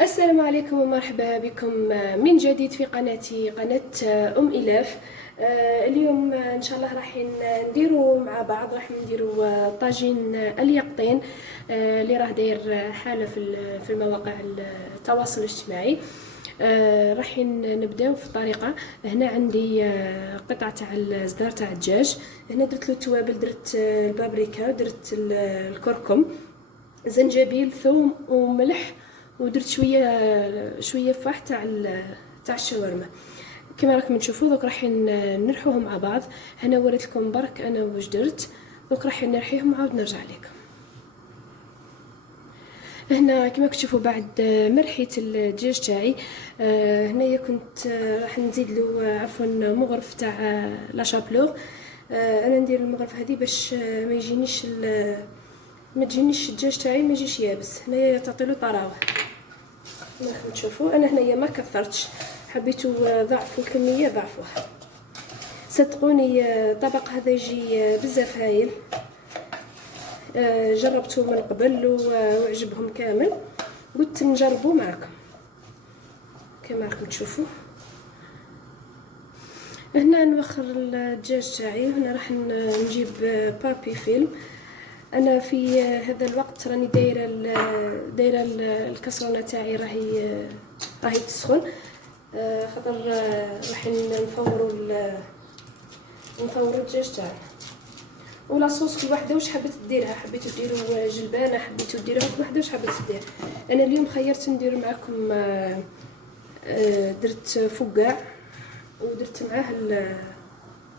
السلام عليكم ومرحبا بكم من جديد في قناتي قناة أم إلاف. اليوم إن شاء الله راح نديروا مع بعض، راح نديروا طاجين اليقطين اللي راه داير حالة في المواقع التواصل الاجتماعي. راح نبداو في الطريقه. هنا عندي قطعه تاع الصدر تاع الدجاج. هنا درت له التوابل، درت البابريكا، درت الكركم، زنجبيل، ثوم وملح، ودرت شويه فاح تاع الشاورما. كما راكم تشوفوا دوك راح نرحوهم مع بعض. هنا وريت لكم برك انا واش درت، دوك راح نرحيهم وعاود نرجع لكم. هنا كما تشوفوا بعد ما رحيت الدجاج تاعي، هنايا كنت راح نزيد له عفوا مغرف تاع لا شابلور. انا ندير المغرف هذه باش ما تجينيش الدجاج تاعي ما يجيش يابس. هنايا تعطي له طراوه. كما راكم تشوفوا انا هنايا ما كثرتش، حبيتوا ضعفوا الكميه ضعفوها. صدقوني الطبق هذا يجي بزاف هايل. جربته من قبل وعجبهم كامل، قلت نجربه معكم. كما راكم تشوفوا هنا نوخر الدجاج تاعي. هنا راح نجيب بابي فيلم. انا في هذا الوقت راني دايره الكسرونه تاعي راهي تسخن، خاطر راح نفوروا الدجاج تاعنا. ولا صوص كل وحده واش حبيت ديرها، حبيتو ديروا جلبانه، حبيتو ديروها كل وحده واش حبيت دير. انا اليوم خيرت ندير معكم درت فقاع ودرت معاه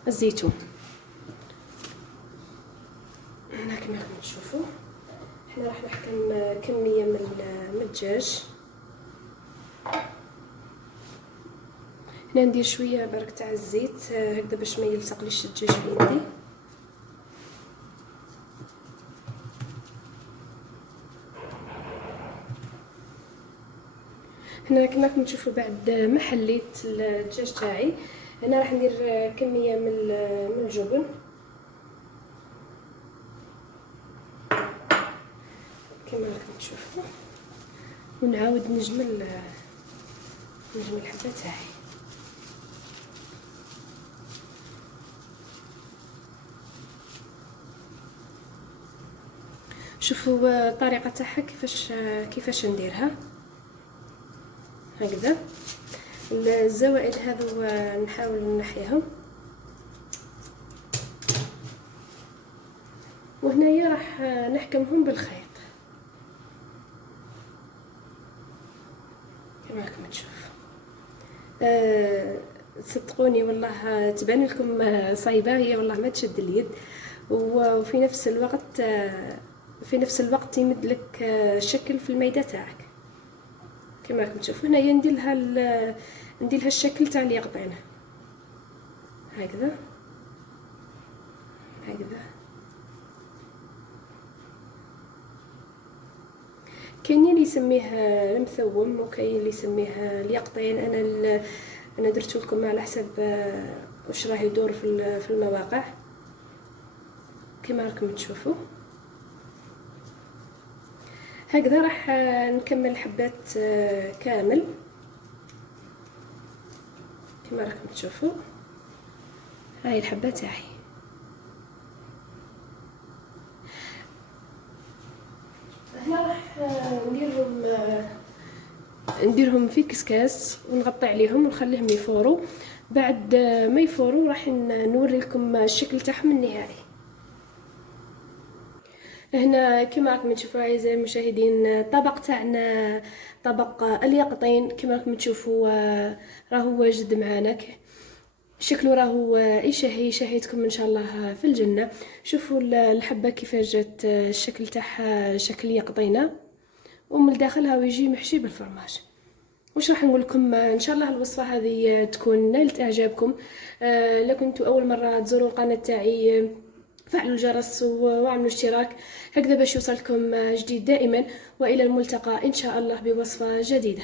الزيتون. هنا كما راكم تشوفوا حنا راح نحكم كميه من الدجاج. هنا ندير شويه برك تاع الزيت هكذا باش ما يلصقليش الدجاج في يدي. هنا كما راكم تشوفوا بعد ما حليت الدجاج تاعي، هنا راح ندير كميه من الجبن. كما راكم تشوفوا ونعاود نجمل الحبه تاعي. شوفوا الطريقه تاعها كيفاش نديرها هكذا. الزوائد هذو نحاول نحيهم. وهنايا راح نحكمهم بالخيط كما راكم تشوفوا. صدقوني والله تبان لكم صعيبه، هي والله ما تشد اليد، وفي نفس الوقت يمد لك شكل في الميده تاعك. كما راكم تشوفوا هنايا ندير لها الشكل تاع اليقطينه هكذا. كاينين اللي يسميه المثوم وكاين اللي يسميه اليقطين. انا درت لكم على حسب واش راه يدور في المواقع. كما راكم تشوفوا هكذا راح نكمل الحبات كامل. كما راكم تشوفوا هاي الحبه تاعي. هنا راح نديرهم في كسكاس ونغطي عليهم ونخليهم يفوروا. بعد ما يفوروا راح نوري لكم الشكل تاعهم النهائي. هنا كما راكم تشوفوا اعزائي المشاهدين الطبق تاعنا طبق اليقطين. كما راكم تشوفوا راهو واجد معانا، شكله راهو يشهيتكم ان شاء الله في الجنه. شوفوا الحبه كيفاش جات الشكل تاعها شكل يقطينه، ومن الداخل هاو يجي محشي بالفرماج. واش راح نقول لكم، ان شاء الله الوصفه هذه تكون نالت اعجابكم. الا كنتوا اول مره تزوروا القناه تاعي فعلوا الجرس واعملوا اشتراك هكذا باش يوصلكم جديد دائما. والى الملتقى ان شاء الله بوصفه جديده.